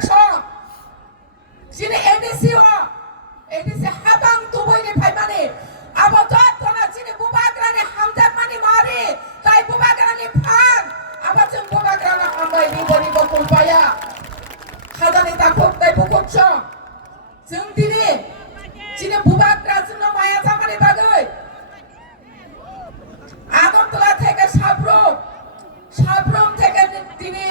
성 지네 에디시오 에디시 하방 두보이네 발만이 아버저 떠나 지네 무바그라니 함작만이 말이 তাই 무바그라니 판 아버저 무바그라나 함바이 리버리버 꿀빠야 하다니 다콕 তাই 부콕청 증디니 지네 무바그라 증너 마야 자마니 바그이 আগরতলা থেকে সাবরুম থেকে তিনি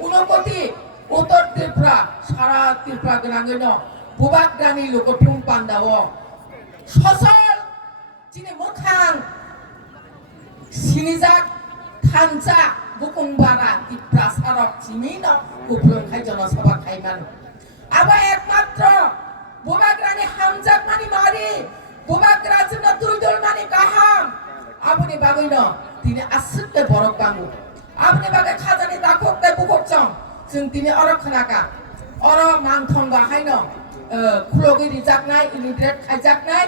29 উত্তর ত্রিপুরা সারা ত্রিপুরা গ্রামীণ বুবাগ্রানি লোকটুম পান্ডাও সসল যিনি মুখাং সিনিজাক থানচা বুকুংবারা ত্রিপুরা সারক চিমিন কুপ্লং খাইজন সভা খাইমান আবার একমাত্র বুবাগ্রানি হামজাক মানি মারি বুবাগ্রাজন্য দুইদল মানি কাহাম আপনি বাগৈন তিনি আসতে বরক বাঙ্গু আপনি বাগে খাজানি দাখক তাই বুককচং जों दिनै अरख खोनाका अर मानथं बाहायन खुलगै रिजाकनाय इलिग्रेट खायजाकनाय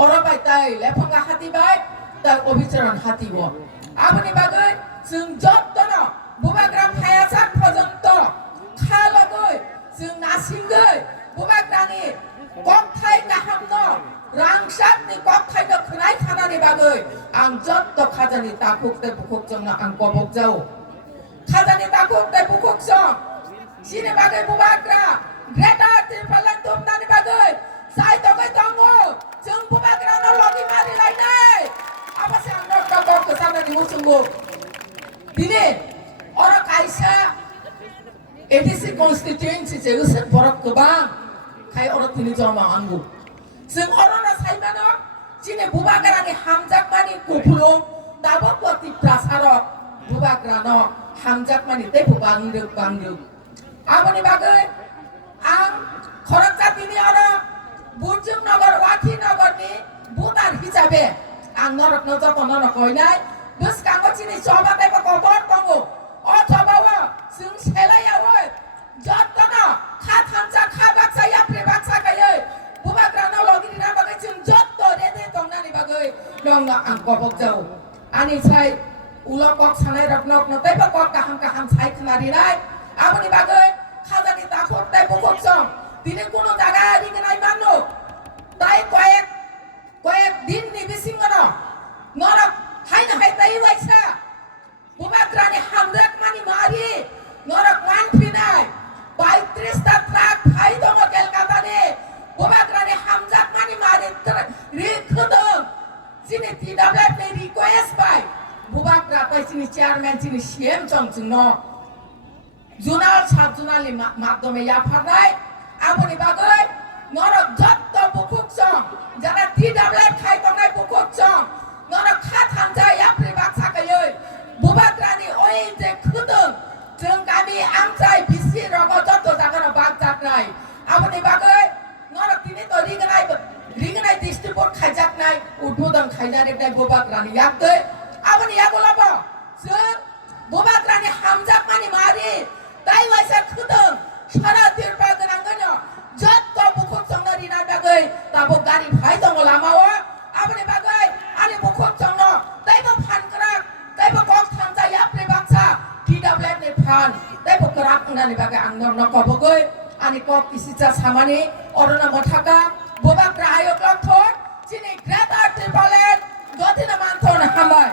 अर बायताय लेफंगा हातिबाय ता अभिचरण हातिबो आबनि बागै जों जत्तन बुबाग्राम हायासाक पर्यन्त खालगै जों नासिंगै बुबाग्रानि ककथाय गाहामनो रांसाकनि ककथायनो खोनाय खानानि बागै आं जत्त खाजानि दाखक ताय बुककचंनो आं गबक जाव খাজানি দাখক তাই বুককচং সিনে বাগে বুবাগ্রা গ্রেটার ত্রিপুরালাং তুমনানি বাগে সাই তগৈ দङ जों बुबाग्रानो लगि मारि लायनाय आबासे आं नटक गोसानानि मुसुंगु दिने अर कायसा एडिसि कन्स्टिट्युएन्सि जे उसर बरक गोबां खाय अर तिनि जमा आंगु जों अरना साइमानो सिने बुबाग्रानि हामजाकमानि कुफुलुं दाबो पति प्रासारक बुबाग्रानो हामजाकमानि तेबो बांदोक आबनि बागै आं खरक जातिनि अर बुर्जुं नगर वाखि नगरनि बुदार हिसाबे आं नरक नजतन नकयनाय बुसकांगो चिनि सबातेबो कबर दङो अथबावो जों सेलायावो जतन खा थामजा खा बाक्सा याफ्रे बाक्सा गायै बुबाग्रानो लगिनि ना बागै जों जत्त रेदे दंनानि बागै दङ आं गबक जाव आनि साय उलकक सानाय रकनक नतैबो कक काहाम साइ खनारिनाय आबनि बागै खाजानि दाखक ताय बुककचं दिनै कोनो जागा रिगनाय मानो ताय कयेक दिननि बिसिङन नरक हायना हायताय वाइसा बुबाग्रानि हामजाक मानि मारि नरक मानफिनाय 32 ता ट्राक फाय दङ केलकातानि बुबाग्रानि हामजाक मानि मारि रिखदों जिनि टिडब्लिउनि रिक्वेस्ट बाय बुबाग्रा ताइसिनि चेयारमेन सिनि सीएम चंचुनो जुनाल साबजुनालनि माध्यमे याफारनाय आबनि बागै नरक जत्त बुककचं जाना टिडब्लिउ खाय दंनाय बुककचं नरक खा थामजा याफ्रे बाक्सा गायै बुबाग्रानि ओइ जे खोदों जों गामि आमचाय बिसि रग जत्त जागानो बाग जाकनाय आबनि बागै नरक दिनै तो रिगनाय डिस्ट्रिक्ट खायजाकनाय उद्बोधन खायजानाय बुबाग्रानि यागै आबनि यागलाबो जों बुबाग्रानि हामजाकमानि मारि ताय वाइसा खोदों सारा ত্রিপুরা गोनांगैनो जत्त बुककचंनो रिनाय बागै दाबो गारि फाय दङ लामाव आबनि बागै आनि बुककचंनो तायबो फानग्राक तायबो कक थांजा याफ्रे बाक्सा टिडब्लिउनि फान तायबो कराक होननानै बागै आं नरनो कबगै आनि कक किसिचा सामानि अरना मथाका बुबाग्रा आयोग लक्ष्मण चिनि ग्रेटार ত্রিপুরাল্যান্ড गतिना मानथन हामबाय